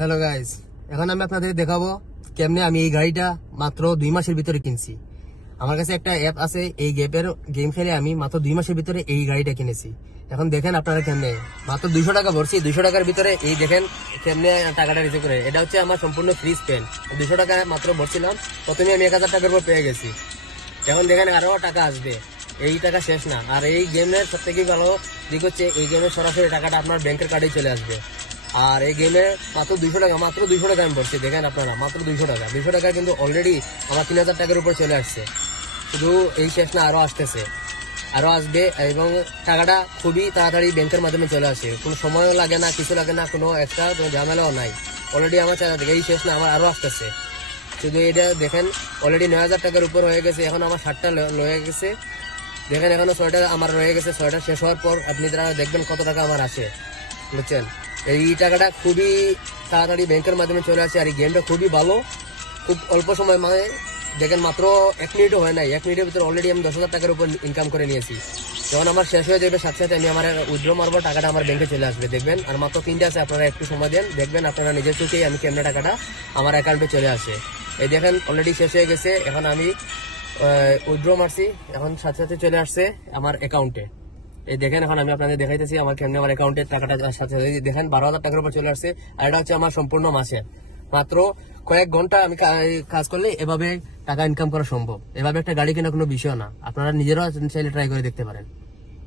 Hello guys, এখন আমি আপনাদের দেখাবো কেমনে আমি এই গাড়িটা মাত্র 2 মাসের ভিতরে কিনছি। আমার কাছে একটা অ্যাপ আছে, এই অ্যাপের গেম খেলে আমি মাত্র 2 মাসের ভিতরে এই গাড়িটা কিনেছি। এখন দেখেন আপনারা কেমনে মাত্র 200 টাকা ভরছি, 200 টাকার ভিতরে এই দেখেন কেমনে টাকাটা রিসিভ করে। এটা হচ্ছে আমার সম্পূর্ণ ফ্রি স্পেন্ড। 200 টাকা মাত্র ভরছিলাম, প্রথমে আমি 1000 টাকার উপর পেয়ে গেছি। এখন দেখেন আরো টাকা আসবে, এই টাকা শেষ না। আর এই গেমের সব থেকে ভালো দিক হচ্ছে এই গেমের সরাসরি টাকাটা আপনার ব্যাংকের কার্ডেই চলে আসবে। আর এই গেমে মাত্র 200 টাকা আমি ভরছি। দেখেন আপনারা মাত্র 200 টাকা কিন্তু অলরেডি আমার 3000 টাকার উপর চলে আসছে। শুধু এই শেষ না, আরো আসতেছে, আরো আসবে। এবং টাকাটা খুবই তাড়াতাড়ি ব্যাংকের মাধ্যমে চলে আসে, কোনো সময়ও লাগে না, কিছু লাগে না, কোনো এক্সট্রা কোনো ঝামেলাও নাই। অলরেডি আমার এই শেষ না, আমার আরো আসতেছে। শুধু এটা দেখেন অলরেডি 9000 টাকার উপর হয়ে গেছে। এখন আমার 60টা রয়ে গেছে। দেখেন এখনো 6টা আমার রয়ে গেছে। 6টা শেষ হওয়ার পর আপনি তারা দেখবেন কত টাকা আমার আসে, বুঝছেন। এই টাকাটা খুবই তাড়াতাড়ি ব্যাংকের মাধ্যমে চলে আসে। আর এই গেমটা খুবই ভালো, খুব অল্প সময়, মানে দেখেন মাত্র 1 মিনিটও হয় নাই, 1 মিনিটের ভিতরে অলরেডি আমি 10,000 টাকার উপর ইনকাম করে নিয়েছি। যখন আমার শেষ হয়ে যাবে সাথে সাথে আমি আমার উইথড্র মারবো, টাকাটা আমার ব্যাংকে চলে আসবে। দেখবেন আর মাত্র 3টা আছে, আপনারা একটু সময় দেন, দেখবেন আপনারা নিজের চোখেই আমি কেমনে টাকাটা আমার অ্যাকাউন্টে চলে আসে। এই দেখেন অলরেডি শেষ হয়ে গেছে। এখন আমি উইথড্র মারছি, এখন সাথে সাথে চলে আসছে আমার অ্যাকাউন্টে। এই দেখেন এখন আমি আপনাদের দেখাইতেছি আমার কেমনে আমার অ্যাকাউন্টের টাকাটা সাথে সাথে দেখেন 12,000 টাকার উপর চলে আসছে। আর এটা হচ্ছে আমার সম্পূর্ণ মাসে মাত্র কয়েক ঘন্টা আমি কাজ করলে এভাবে টাকা ইনকাম করা সম্ভব। এভাবে একটা গাড়ি কেনা কোনো বিষয় না, আপনারা নিজেরাও চাইলে ট্রাই করে দেখতে পারেন।